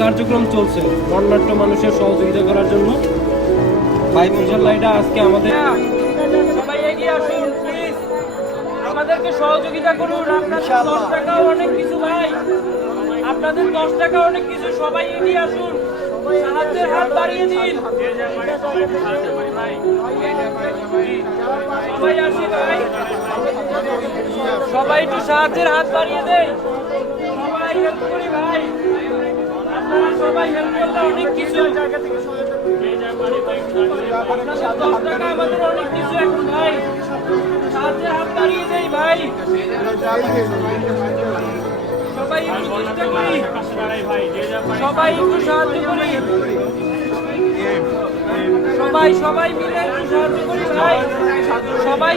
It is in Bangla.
কার্যক্রম চলছে বর্ণাঢ্য মানুষের সহযোগিতা করার জন্য। ভাই ইনশাআল্লাহ এটা আজকে আমাদের সবাই এগিয়ে আসুন প্লিজ, আমাদেরকে সহযোগিতা করুন। আপনাদের 10 টাকা অনেক কিছু ভাই, আপনাদের 10 টাকা অনেক কিছু, সবাই এগিয়ে আসুন, সাহায্যের হাত বাড়িয়ে দিন। সবাই আসি ভাই, সবাই একটু সাহায্যের হাত বাড়িয়ে দেয়, সবাই হেল্প করি ভাই, আপনারা সবাই হেল্প করলে অনেক কিছু। আপনাদের 10 টাকা আমাদের অনেক কিছু এখন ভাই, সাহায্যের হাত বাড়িয়ে দেয় ভাই, সবাই একটু চেষ্টা করি, সবাই একটু সাহায্য করি, সবাই মিলে একটু সাহায্য করি ভাই, সবাই